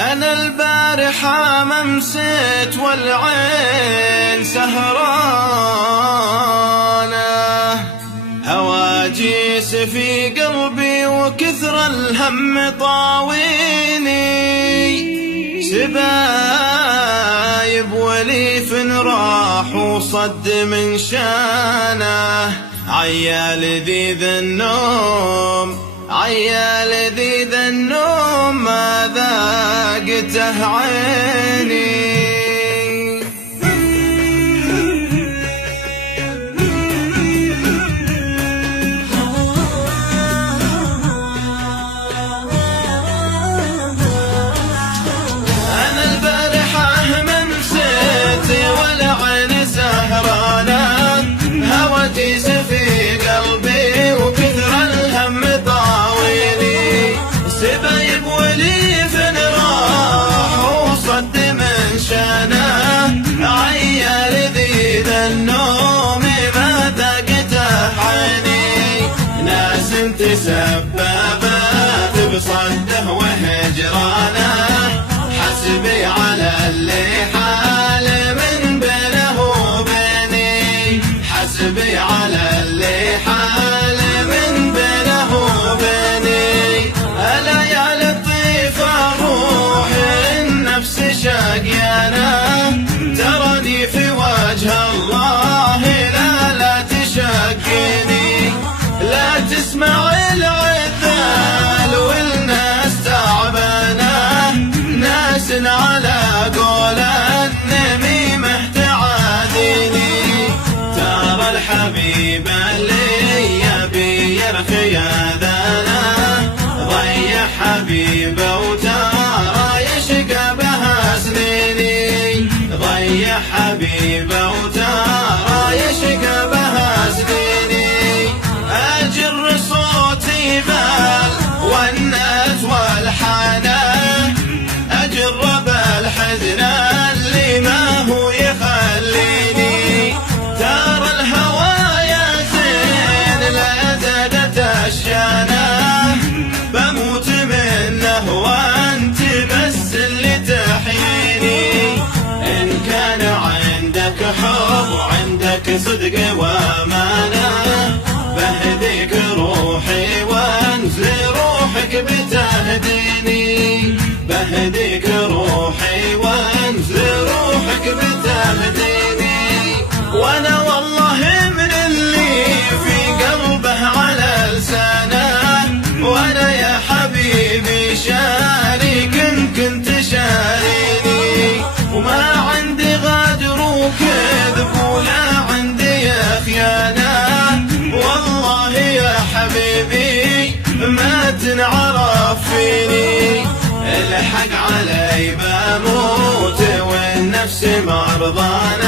أنا البارحة ممسيت والعين سهرانة، هواجيس في قلبي وكثر الهم طاويني، سبايب وليف راح وصد من شانه، عيال ذي النوم عيال ذي النوم ما ذاقته عيني. أنا البارحة ممسيت والعين سهرانة، هواجيس في قلبي وكثر الهم طاويني، سبايب وليف راح وصد من شانه، عيال ذي النوم ما ذاقته عيني، ناس تسببت بصده وهجرانه، حسبي على اللي حال من بينه وبيني، حسبي على اللي حال من بينه وبيني، ألا يا لطيفة روحي النفس شقيانة، ترني في وجه الله لا تشقيني، لا تسمع العذال والناس تعبانة، ناس على قول النميمة تعاديني، ترى الحبيب اللي يبي يرخي اذانه، ضيع حبيبه وترى يشقى بها سنيني، ضيع حبيبه وترى يشقى بها سنيني، اجر صوتي بال والناس والحنان، اجر بالحزن اللي ما هو يخليني، ترى الهوى يا زين لا زادت الشانه، بموت منه وانت بس اللي تحييني، ان كان عندك حب وعندك صدق وامانه، بهديك روحي وانزل روحك بتهديني، بهديك روحي وانزل روحك بتهديني، وانا والله من اللي في قلبه على لسانه، وانا يا حبيبي شاريك ان كنت شاريني، وما عندي غدر وكذب ولا عندي خيانه، والله يا حبيبي ما تنعرف فيني، الحق علي بموت والنفس مرضانه،